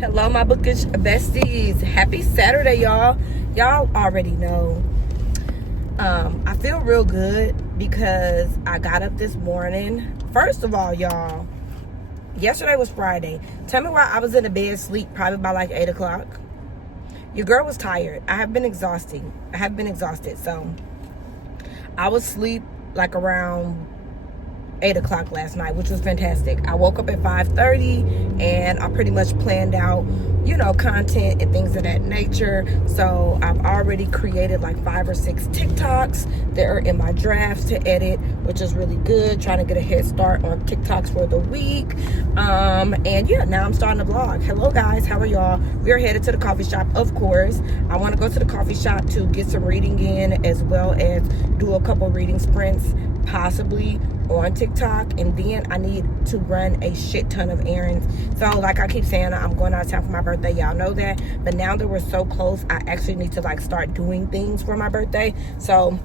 Hello, my bookish besties. Happy Saturday, y'all. Y'all already know. I feel real good because I got up this morning. First of all, y'all, yesterday was Friday. Tell me why I was in the bed asleep probably by like 8 o'clock. Your girl was tired. I have been exhausted. So I was asleep like around 8 o'clock last night, which was fantastic. I woke up at 5:30 and I pretty much planned out, content and things of that nature. So I've already created like 5 or 6 TikToks that are in my drafts to edit, which is really good. Trying to get a head start on TikToks for the week. And yeah, now I'm starting to vlog. Hello guys, how are y'all? We're headed to the coffee shop, of course. I want to go to the coffee shop to get some reading in, as well as do a couple reading sprints, possibly on TikTok, and then I need to run a shit ton of errands. So like I keep saying, I'm going out of town for my birthday, y'all know that, but now that we're so close, I actually need to like start doing things for my birthday. So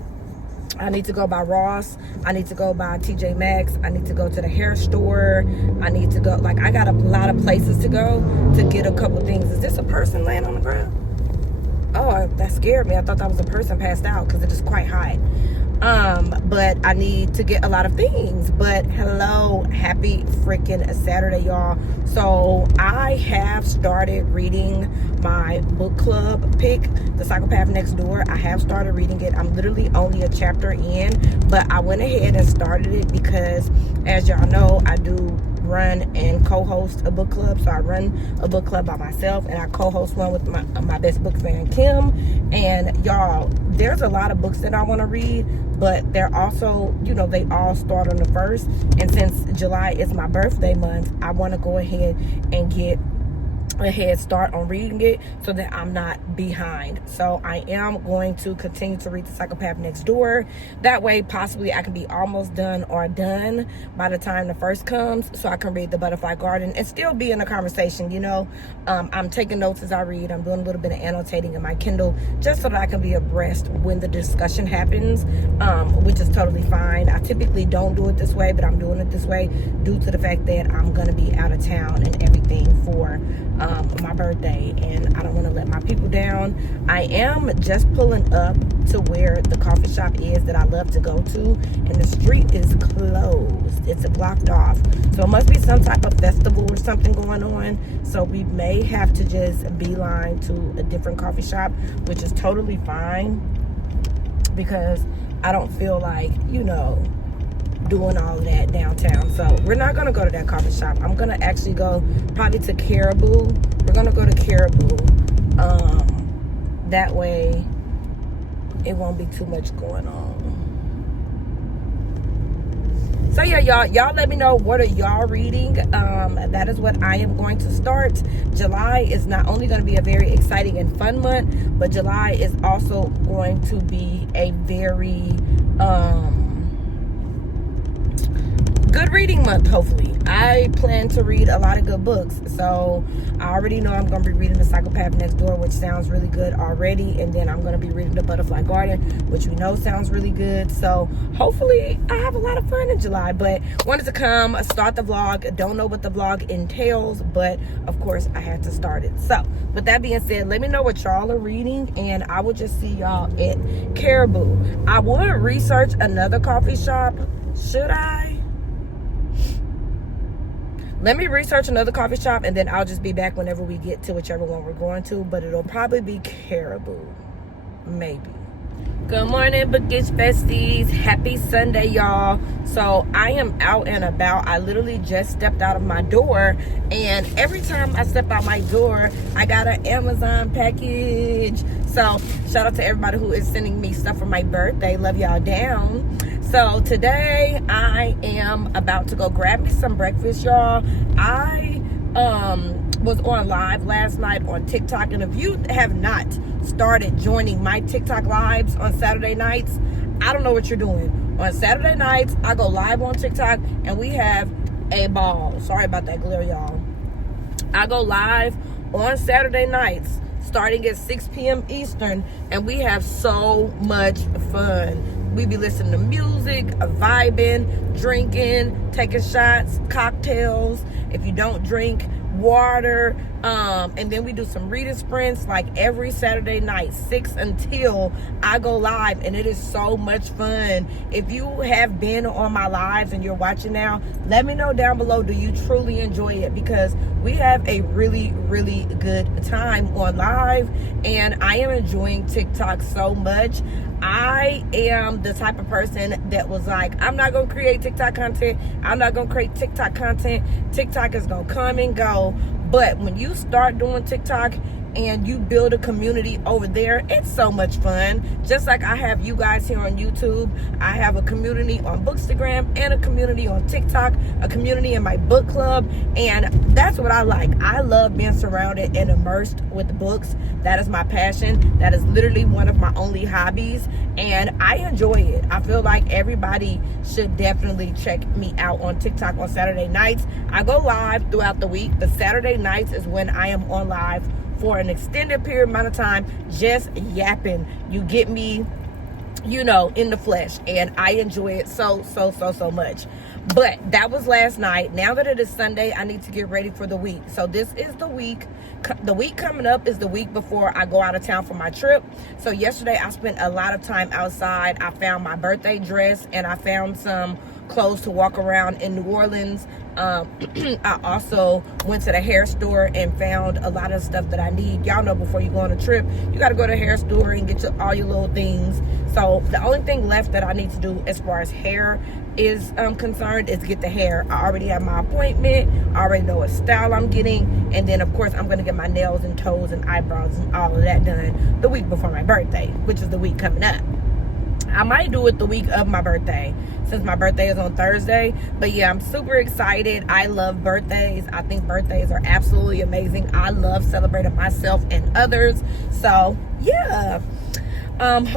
I need to go by Ross, I need to go by TJ Maxx, I need to go to the hair store, I need to go, like, I got a lot of places to go to get a couple things. Is this a person laying on the ground? Oh, that scared me. I thought that was a person passed out because it is quite hot. But I need to get a lot of things. But hello, happy freaking Saturday, y'all. So I have started reading my book club pick, The Psychopath Next Door. I have started reading it. I'm literally only a chapter in, but I went ahead and started it because, as y'all know, I do run and co-host a book club. So I run a book club by myself and I co-host one with my best book fan, Kim. And y'all, there's a lot of books that I want to read, but they're also, they all start on the 1st. And since July is my birthday month, I want to go ahead and get a head start on reading it so that I'm not behind. So I am going to continue to read The Psychopath Next Door. That way, possibly I can be almost done or done by the time the 1st comes, so I can read The Butterfly Garden and still be in the conversation, I'm taking notes as I read. I'm doing a little bit of annotating in my Kindle just so that I can be abreast when the discussion happens, which is totally fine. I typically don't do it this way, but I'm doing it this way due to the fact that I'm going to be out of town and everything for my birthday, and I don't want to let my people down. I am just pulling up to where the coffee shop is that I love to go to, and the street is closed. It's blocked off, so it must be some type of festival or something going on. So we may have to just beeline to a different coffee shop, which is totally fine because I don't feel like, doing all of that downtown. So we're not gonna go to that coffee shop. I'm gonna actually go probably to Caribou. We're gonna go to Caribou. That way it won't be too much going on. So yeah, y'all let me know, what are y'all reading? That is what I am going to start. July is not only going to be a very exciting and fun month, but July is also going to be a very good reading month, hopefully. I plan to read a lot of good books. So I already know I'm going to be reading The Psychopath Next Door, which sounds really good already. And then I'm going to be reading The Butterfly Garden, which we know sounds really good. So hopefully I have a lot of fun in July. But wanted to come, start the vlog. Don't know what the vlog entails, but of course I had to start it. So with that being said, let me know what y'all are reading, and I will just see y'all at Caribou. I would research another coffee shop. Should I? Let me research another coffee shop, and then I'll just be back whenever we get to whichever one we're going to. But it'll probably be Caribou. Maybe. Good morning, bookish besties. Happy Sunday, y'all. So I am out and about. I literally just stepped out of my door, and every time I step out my door, I got an Amazon package. So shout out to everybody who is sending me stuff for my birthday. Love y'all down. So today I am about to go grab me some breakfast, y'all. I was on live last night on TikTok, and if you have not started joining my TikTok lives on Saturday nights, I don't know what you're doing. On Saturday nights, I go live on TikTok and we have a ball. Sorry about that glare, y'all. I go live on Saturday nights starting at 6 p.m. Eastern, and we have so much fun. We be listening to music, vibing, drinking, taking shots, cocktails. If you don't drink, water. And then we do some reading sprints like every Saturday night, 6 until I go live, and it is so much fun. If you have been on my lives and you're watching now, let me know down below, do you truly enjoy it? Because we have a really, really good time on live, and I am enjoying TikTok so much. I am the type of person that was like, I'm not gonna create TikTok content. I'm not gonna create TikTok content. TikTok is gonna come and go. But when you start doing TikTok and you build a community over there, it's so much fun. Just like I have you guys here on YouTube, I have a community on Bookstagram and a community on TikTok, a community in my book club, and that's what I like. I love being surrounded and immersed with the books. That is my passion. That is literally one of my only hobbies, and I enjoy it. I feel like everybody should definitely check me out on TikTok on Saturday nights. I go live throughout the week, but Saturday nights is when I am on live for an extended period amount of time, just yapping. You get me, you know, in the flesh, and I enjoy it so much. But that was last night. Now that it is Sunday, I need to get ready for the week. So this is the week. The week coming up is the week before I go out of town for my trip. So yesterday I spent a lot of time outside. I found my birthday dress, and I found some clothes to walk around in New Orleans. I also went to the hair store and found a lot of stuff that I need. Y'all know, before you go on a trip, you got to go to the hair store and get all your little things. So the only thing left that I need to do as far as hair is concerned is get the hair. I already have my appointment. I already know what style I'm getting. And then, of course, I'm going to get my nails and toes and eyebrows and all of that done the week before my birthday, which is the week coming up. I might do it the week of my birthday, since my birthday is on Thursday. But yeah, I'm super excited. I love birthdays. I think birthdays are absolutely amazing. I love celebrating myself and others. So yeah.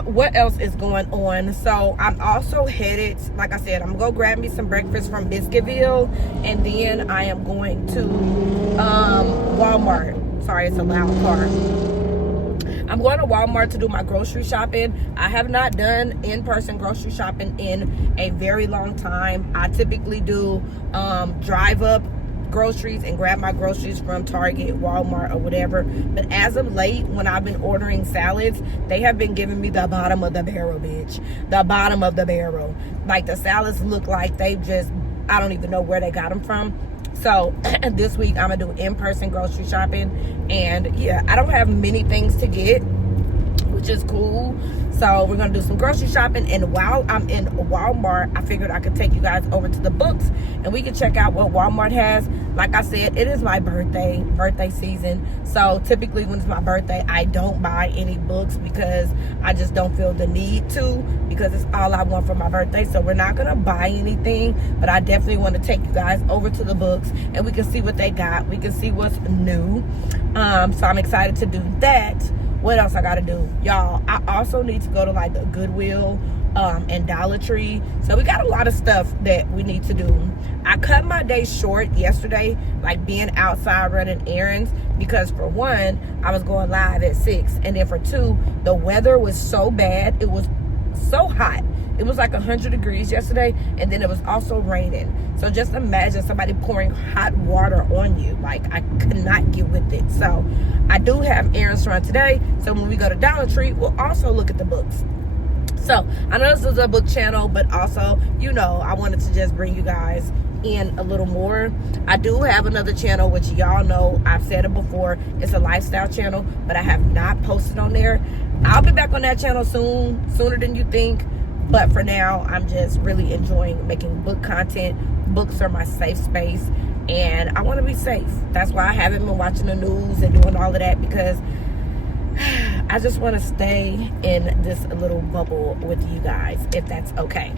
What else is going on? So I'm also headed, like I said, I'm gonna go grab me some breakfast from Biscuitville, and then I am going to Walmart. Sorry, it's a loud car. I'm going to Walmart to do my grocery shopping. I have not done in-person grocery shopping in a very long time. I typically do drive up groceries and grab my groceries from Target, Walmart, or whatever. But as of late, when I've been ordering salads, they have been giving me the bottom of the barrel, bitch. The bottom of the barrel. Like, the salads look like they just, I don't even know where they got them from. So this week I'm gonna do in-person grocery shopping, and yeah, I don't have many things to get, which is cool. So we're gonna do some grocery shopping, and while I'm in Walmart, I figured I could take you guys over to the books and we can check out what Walmart has. Like I said, it is my birthday season. So typically when it's my birthday, I don't buy any books because I just don't feel the need to, because it's all I want for my birthday. So we're not gonna buy anything, but I definitely want to take you guys over to the books and we can see what they got. We can see what's new. So I'm excited to do that. What else I gotta do? Y'all, I also need to go to like the Goodwill and Dollar Tree. So we got a lot of stuff that we need to do. I cut my day short yesterday, like being outside running errands, because for one, I was going live at 6. And then for two, the weather was so bad. It was so hot. It was like 100 degrees yesterday, and then it was also raining. So just imagine somebody pouring hot water on you. Like, I could not get with it. So I do have errands to run today. So when we go to Dollar Tree, we'll also look at the books. So I know this is a book channel, but also, you know, I wanted to just bring you guys in a little more. I do have another channel, which y'all know, I've said it before, it's a lifestyle channel, but I have not posted on there. I'll be back on that channel soon, sooner than you think. But for now, I'm just really enjoying making book content. Books are my safe space, and I want to be safe. That's why I haven't been watching the news and doing all of that, because I just want to stay in this little bubble with you guys, if that's okay.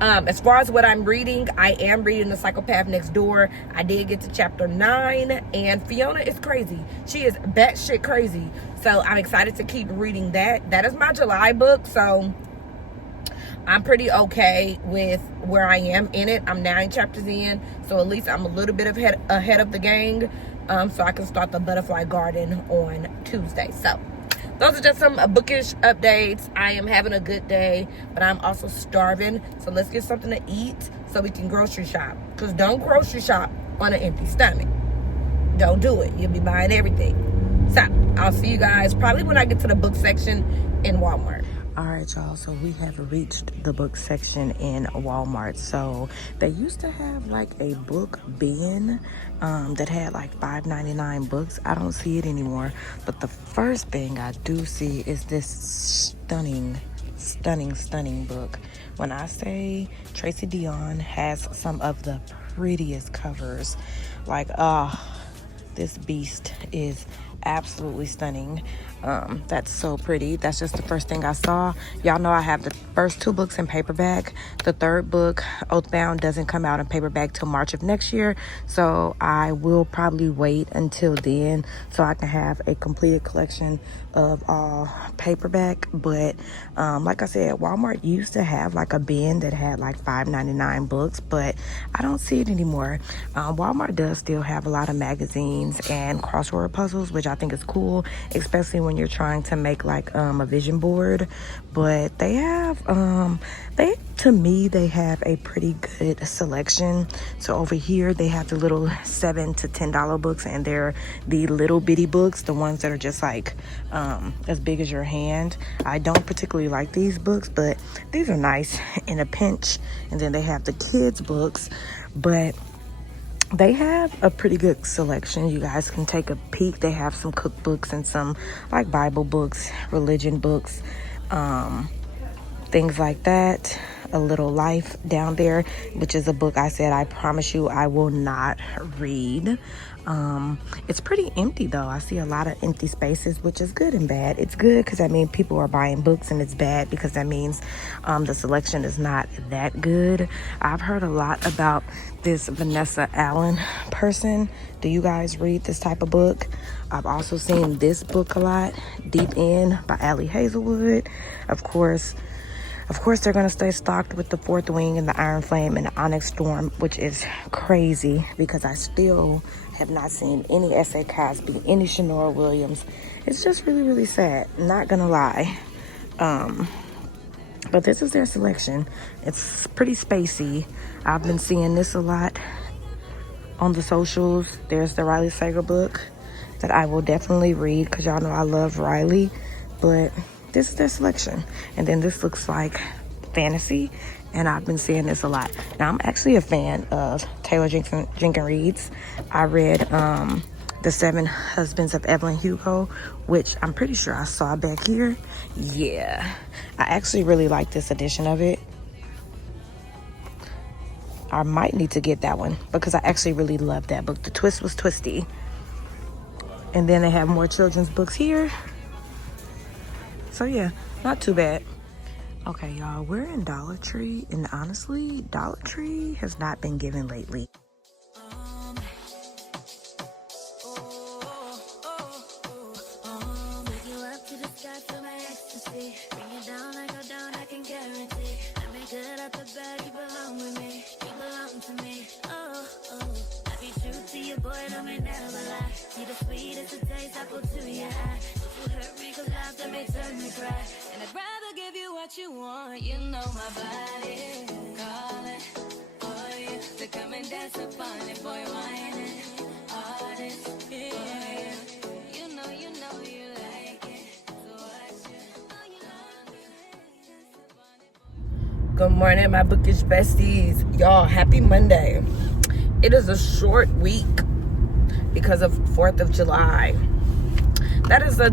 As far as what I'm reading, I am reading The Psychopath Next Door. I did get to chapter 9, and Fiona is crazy. She is batshit crazy. So I'm excited to keep reading that. That is my July book, so I'm pretty okay with where I am in it. I'm 9 chapters in, so at least I'm a little bit ahead of the gang, so I can start the Butterfly Garden on Tuesday. So those are just some bookish updates. I am having a good day, but I'm also starving. So let's get something to eat so we can grocery shop. Because don't grocery shop on an empty stomach. Don't do it. You'll be buying everything. So I'll see you guys probably when I get to the book section in Walmart. All right, y'all, so we have reached the book section in Walmart. So they used to have like a book bin that had like $5.99 books. I don't see it anymore. But the first thing I do see is this stunning book. When I say Tracy Dion has some of the prettiest covers, like, this beast is absolutely stunning. That's so pretty. That's just the first thing I saw. Y'all know I have the first 2 books in paperback. The third book, Oathbound, doesn't come out in paperback till March of next year, so I will probably wait until then so I can have a completed collection of all paperback. But like I said, Walmart used to have like a bin that had like $5.99 books, but I don't see it anymore. Walmart does still have a lot of magazines and crossword puzzles, which I think is cool, especially when you're trying to make like a vision board. But they have to me they have a pretty good selection. So over here they have the little $7 to $10 books, and they're the little bitty books, the ones that are just like as big as your hand. I don't particularly like these books, but these are nice in a pinch. And then they have the kids books, but they have a pretty good selection. You guys can take a peek. They have some cookbooks and some like Bible books, religion books, things like that. A Little Life down there, which is a book I said I promise you I will not read. It's pretty empty though. I see a lot of empty spaces, which is good and bad. It's good because that means people are buying books, and it's bad because that means the selection is not that good. I've heard a lot about this Vanessa Allen person. Do you guys read this type of book? I've also seen this book a lot, Deep End by Allie Hazelwood. Of course, they're going to stay stocked with The Fourth Wing and The Iron Flame and The Onyx Storm, which is crazy because I still have not seen any S.A. Cosby, any Shanora Williams. It's just really, really sad. Not going to lie. But this is their selection. It's pretty spacey. I've been seeing this a lot on the socials. There's the Riley Sager book that I will definitely read because y'all know I love Riley. But this is their selection. And then this looks like fantasy, and I've been seeing this a lot. Now, I'm actually a fan of Taylor Jenkins Reid's. I read The 7 Husbands of Evelyn Hugo, which I'm pretty sure I saw back here. Yeah, I actually really like this edition of it. I might need to get that one because I actually really love that book. The twist was twisty. And then they have more children's books here. So yeah, not too bad. Okay, y'all, we're in Dollar Tree, and honestly, Dollar Tree has not been giving lately. You want, you know my body calling for you to come and dance upon it, boy, whining artist for you. You know you like it, so watch it. Oh, you love it. Good morning, my bookish besties. Y'all, happy Monday. It is a short week because of 4th of July. That is a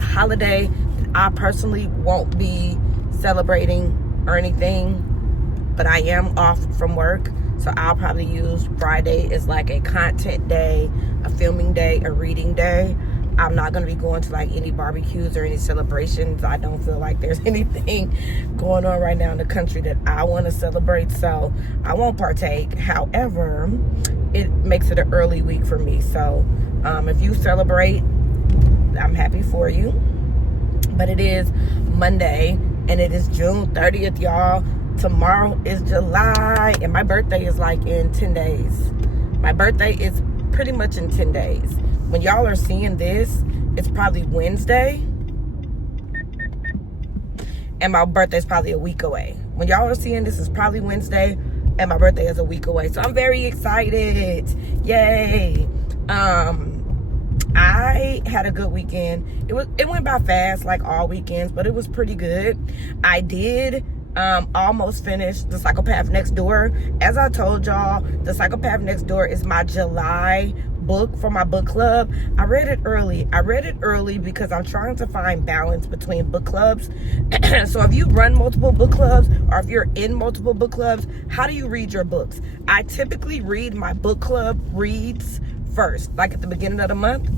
holiday I personally won't be celebrating or anything, but I am off from work, so I'll probably use Friday as like a content day, a filming day, a reading day. I'm not going to be going to like any barbecues or any celebrations. I don't feel like there's anything going on right now in the country that I want to celebrate, so I won't partake. However, it makes it an early week for me, so if you celebrate, I'm happy for you. But it is Monday, and it is June 30th, y'all. Tomorrow is July, and my birthday is like in 10 days. My birthday is pretty much in 10 days. When y'all are seeing this, it's probably Wednesday, and my birthday's probably a week away. When y'all are seeing this, is probably Wednesday, and my birthday is a week away. So I'm very excited. Yay. I had a good weekend. It went by fast like all weekends, but it was pretty good. I did almost finish The Psychopath Next Door. As I told y'all, The Psychopath Next Door is my July book for my book club. I read it early because I'm trying to find balance between book clubs. So if you run multiple book clubs, or if you're in multiple book clubs, how do you read your books? I typically read my book club reads first, like at the beginning of the month.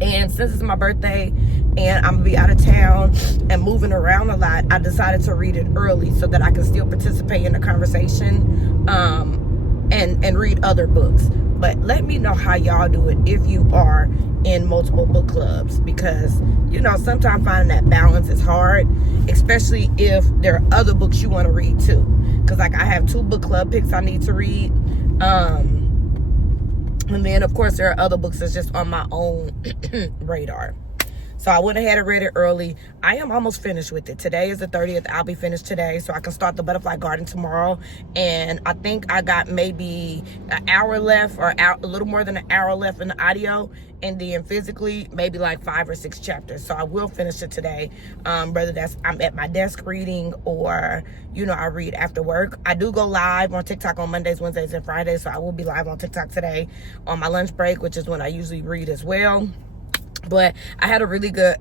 And since it's my birthday and I'm gonna be out of town and moving around a lot, I decided to read it early so that I can still participate in the conversation and read other books. But let me know how y'all do it if you are in multiple book clubs, because you know sometimes finding that balance is hard, especially if there are other books you want to read too. Because like I have 2 book club picks I need to read. And then, of course, there are other books that's just on my own radar. So I went ahead and read it early. I am almost finished with it. Today is the 30th. I'll be finished today, so I can start the Butterfly Garden tomorrow. And I think I got maybe an hour left, or a little more than an hour left in the audio. And then physically, maybe like 5 or 6 chapters. So I will finish it today. Whether that's I'm at my desk reading, or, you know, I read after work. I do go live on TikTok on Mondays, Wednesdays, and Fridays. So I will be live on TikTok today on my lunch break, which is when I usually read as well. But I had a really good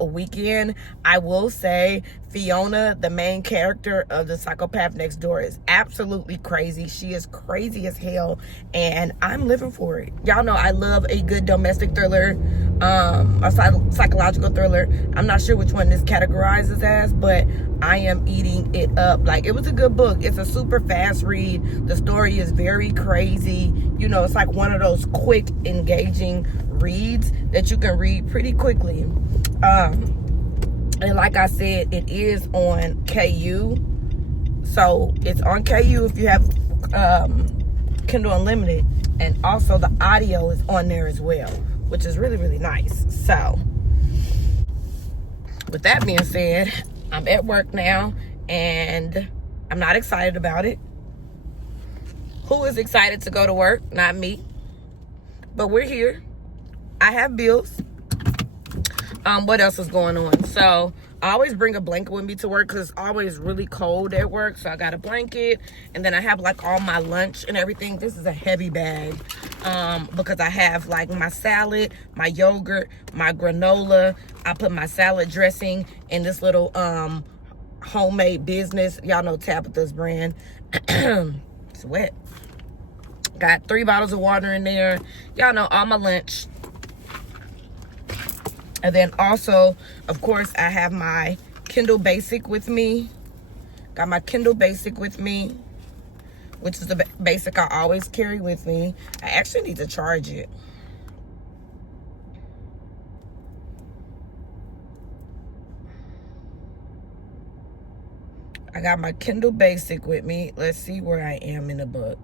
weekend. I will say Fiona, the main character of The Psychopath Next Door, is absolutely crazy. She is crazy as hell, and I'm living for it. Y'all know I love a good domestic thriller, a psychological thriller. I'm not sure which one this categorizes as, but I am eating it up. Like, it was a good book. It's a super fast read. The story is very crazy. You know, it's like one of those quick, engaging reads that you can read pretty quickly. And like I said, it is on KU. So it's on KU if you have Kindle Unlimited. And also the audio is on there as well, which is really, really nice. So with that being said, I'm at work now and I'm not excited about it. Who is excited to go to work? Not me. But we're here. I have bills. What else is going on? So I always bring a blanket with me to work because it's always really cold at work. So I got a blanket, and then I have like all my lunch and everything. This is a heavy bag because I have like my salad, my yogurt, my granola. I put my salad dressing in this little homemade business. Y'all know Tabitha's brand. It's wet. Got 3 bottles of water in there. Y'all know all my lunch. And then also, of course, I have my Kindle Basic with me. Got my Kindle Basic with me, which is the basic I always carry with me. I actually need to charge it. I got my Kindle Basic with me. Let's see where I am in the book.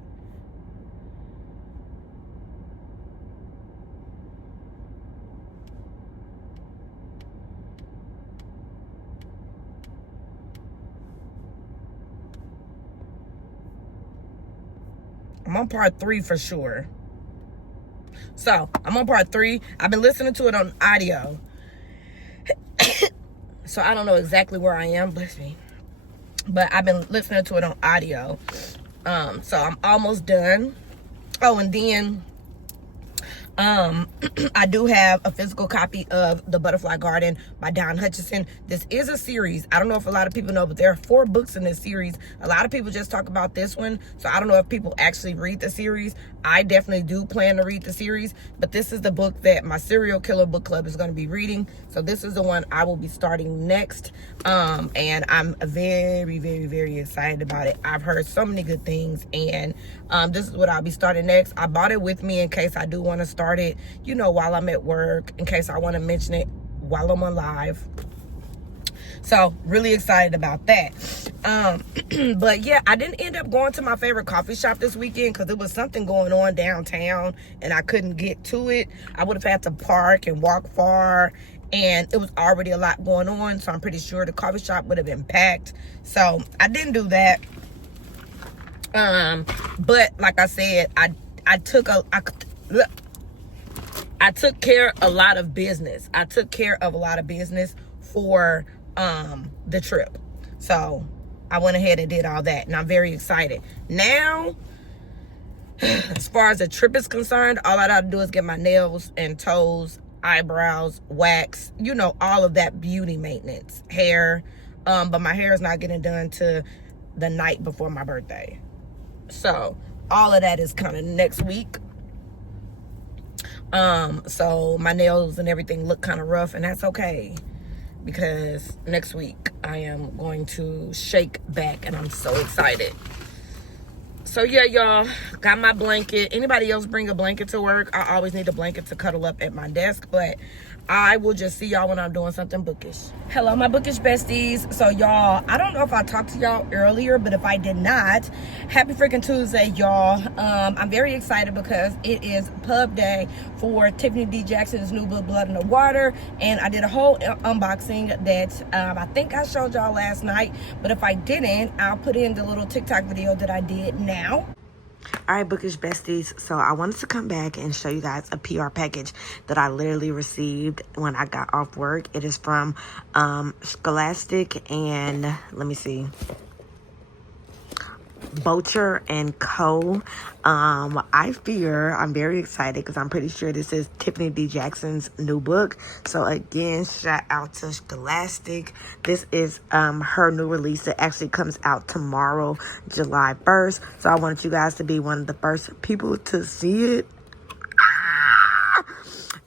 I'm on part 3 for sure. So, I'm on part 3. I've been listening to it on audio. So, I don't know exactly where I am. Bless me. But I've been listening to it on audio. So, I'm almost done. Oh, and then I do have a physical copy of The Butterfly Garden by Don Hutchison. This is a series. I don't know if a lot of people know, but there are 4 books in this series. A lot of people just talk about this one, so I don't know if people actually read the series. I definitely do plan to read the series, but this is the book that my serial killer book club is going to be reading. So this is the one I will be starting next, and I'm very, very, very excited about it. I've heard so many good things, and this is what I'll be starting next. I bought it with me in case I do want to start it, you know, while I'm at work, in case I want to mention it while I'm on live. So really excited about that. But yeah, I didn't end up going to my favorite coffee shop this weekend because there was something going on downtown and I couldn't get to it. I would have had to park and walk far, and it was already a lot going on, so I'm pretty sure the coffee shop would have been packed. So I didn't do that. But like I said, I took care of a lot of business. I took care of a lot of business for the trip. So I went ahead and did all that, and I'm very excited. Now, as far as the trip is concerned, all I gotta do is get my nails and toes, eyebrows, wax, you know, all of that beauty maintenance, hair. But my hair is not getting done to the night before my birthday. So all of that is kind of next week. So my nails and everything look kind of rough, and that's okay, because next week I am going to shake back, and I'm so excited. So yeah, y'all, got my blanket. Anybody else bring a blanket to work? I always need a blanket to cuddle up at my desk, but I will just see y'all when I'm doing something bookish. Hello, my bookish besties. So y'all, I don't know if I talked to y'all earlier, but if I did not, happy freaking Tuesday, y'all. I'm very excited because it is pub day for Tiffany D. Jackson's new book, Blood in the Water, and I did a whole unboxing that I think I showed y'all last night, but if I didn't, I'll put in the little TikTok video that I did now. All right, bookish besties, so I wanted to come back and show you guys a PR package that I literally received when I got off work. It is from Scholastic and, let me see, Bocher and Co. I'm very excited because I'm pretty sure this is Tiffany D. Jackson's new book. So again, shout out to Scholastic. This is her new release that actually comes out tomorrow, July 1st. So I wanted you guys to be one of the first people to see it.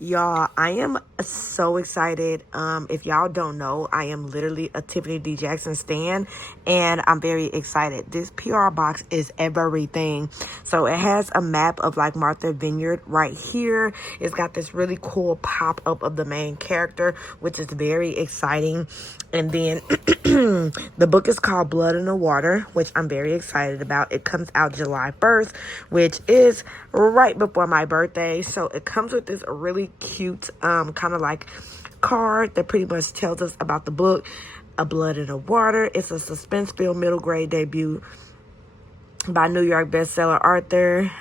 Y'all, I am so excited. If y'all don't know, I am literally a Tiffany D. Jackson stan, and I'm very excited. This PR box is everything. So it has a map of like Martha Vineyard right here. It's got this really cool pop-up of the main character, which is very exciting. And then the book is called Blood in the Water, which I'm very excited about. It comes out July 1st, which is right before my birthday. So it comes with this really cute kind of like card that pretty much tells us about the book, A Blood in the Water. It's a suspense-filled middle grade debut by New York bestseller author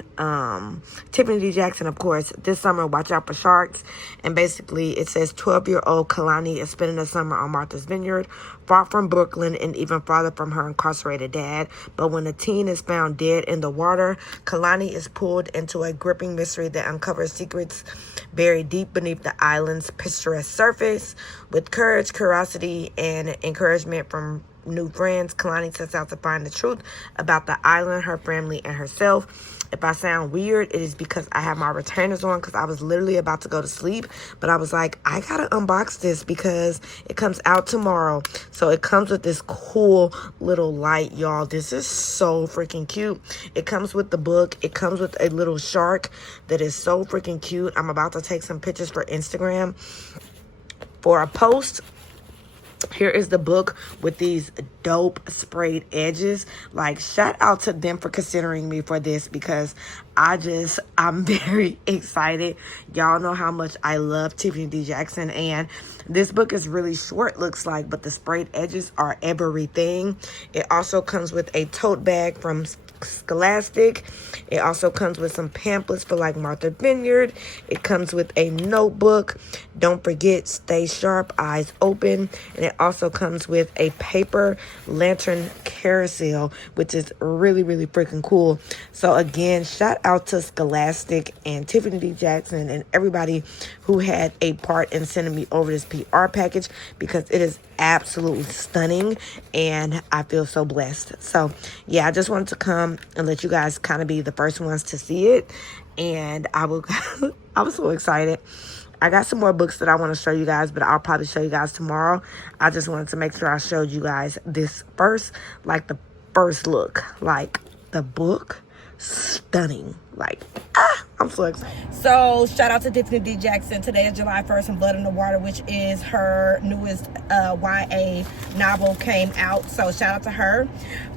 Tiffany D. Jackson, of course. This summer, watch out for sharks. And basically, it says 12-year-old Kalani is spending the summer on Martha's Vineyard, far from Brooklyn and even farther from her incarcerated dad. But when the teen is found dead in the water, Kalani is pulled into a gripping mystery that uncovers secrets buried deep beneath the island's picturesque surface. With courage, curiosity, and encouragement from new friends, Kalani sets out to find the truth about the island, her family, and herself. If I sound weird, it is because I have my retainers on, because I was literally about to go to sleep, but I was like, I gotta unbox this because it comes out tomorrow. So it comes with this cool little light, y'all. This is so freaking cute. It comes with the book. It comes with a little shark that is so freaking cute. I'm about to take some pictures for Instagram for a post. Here is the book with these dope sprayed edges. Like, shout out to them for considering me for this, because I'm very excited. Y'all know how much I love Tiffany D. Jackson, and this book is really short, looks like, but the sprayed edges are everything. It also comes with a tote bag from Scholastic. It also comes with some pamphlets for like Martha Vineyard. It comes with a notebook. Don't forget, stay sharp, eyes open. And it also comes with a paper lantern carousel, which is really, really freaking cool. So again, shout out to Scholastic and Tiffany D. Jackson and everybody who had a part in sending me over this PR package, because it is absolutely stunning and I feel so blessed. So yeah, I just wanted to come and let you guys kind of be the first ones to see it, and I was so excited. I got some more books that I want to show you guys, but I'll probably show you guys tomorrow. I just wanted to make sure I showed you guys this first, like the first look. Like, the book, stunning. Like, I'm so excited. So shout out to Tiffany D. Jackson. Today is July 1st and Blood in the Water, which is her newest YA novel, came out. So shout out to her.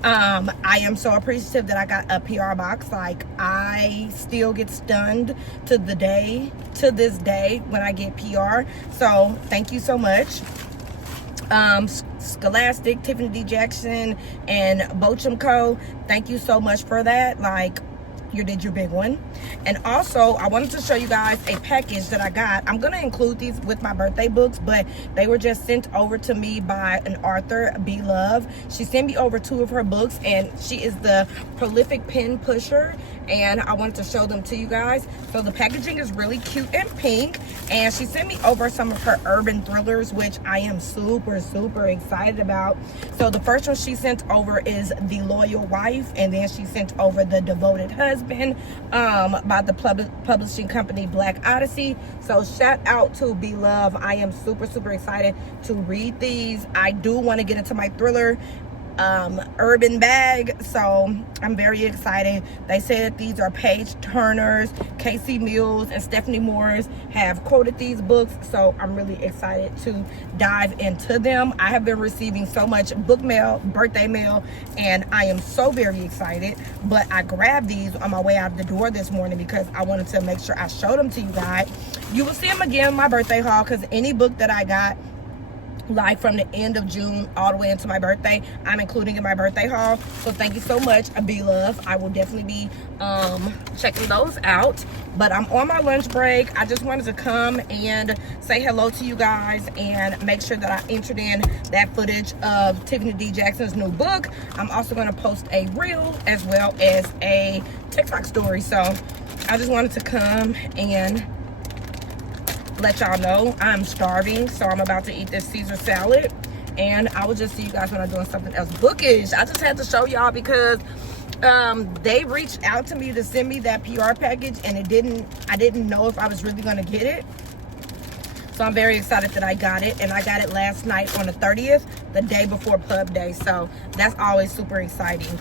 I am so appreciative that I got a PR box. Like, I still get stunned to this day when I get PR. So thank you so much. Scholastic, Tiffany D. Jackson, and Bochum Co. Thank you so much for that. Like, you did your big one. And also, I wanted to show you guys a package that I got. I'm gonna include these with my birthday books, but they were just sent over to me by an author, B Love. She sent me over 2 of her books, and she is the prolific pen pusher, and I wanted to show them to you guys. So the packaging is really cute and pink, and she sent me over some of her urban thrillers, which I am super excited about. So the first one she sent over is The Loyal Wife, and then she sent over The Devoted Husband, by the publishing company Black Odyssey. So shout out to B Love. I am super excited to read these. I do want to get into my thriller urban bag, so I'm very excited. They said these are page turners. Casey Mills and Stephanie Morris have quoted these books, so I'm really excited to dive into them. I have been receiving so much book mail, birthday mail, and I am so very excited. But I grabbed these on my way out the door this morning because I wanted to make sure I showed them to you guys. You will see them again in my birthday haul, because any book that I got, like from the end of June all the way into my birthday, I'm including in my birthday haul. So thank you so much, B Love. I will definitely be checking those out. But I'm on my lunch break. I just wanted to come and say hello to you guys and make sure that I entered in that footage of Tiffany D. Jackson's new book. I'm also going to post a reel as well as a TikTok story. So I just wanted to come and let y'all know I'm starving, so I'm about to eat this Caesar salad, and I will just see you guys when I'm doing something else bookish. I just had to show y'all because they reached out to me to send me that PR package, and I didn't know if I was really gonna get it. So I'm very excited that I got it, and I got it last night on the 30th, the day before pub day. So that's always super exciting.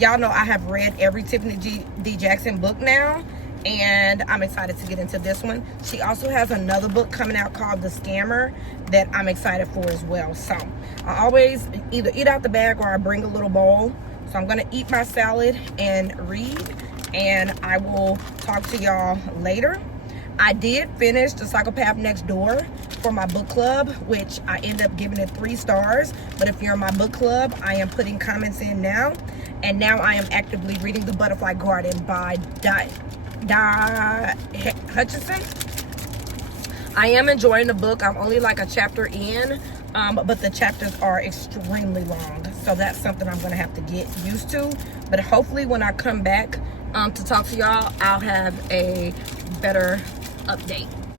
Y'all know I have read every Tiffany D. Jackson book now, and I'm excited to get into this one. She also has another book coming out called The Scammer that I'm excited for as well. So I always either eat out the bag or I bring a little bowl. So I'm gonna eat my salad and read, and I will talk to y'all later. I did finish The Psychopath Next Door for my book club, which I end up giving it 3 stars. But if you're in my book club, I am putting comments in now. And now I am actively reading The Butterfly Garden by Hutchinson. I am enjoying the book. I'm only like a chapter in, but the chapters are extremely long, so that's something I'm gonna have to get used to. But hopefully when I come back to talk to y'all, I'll have a better update.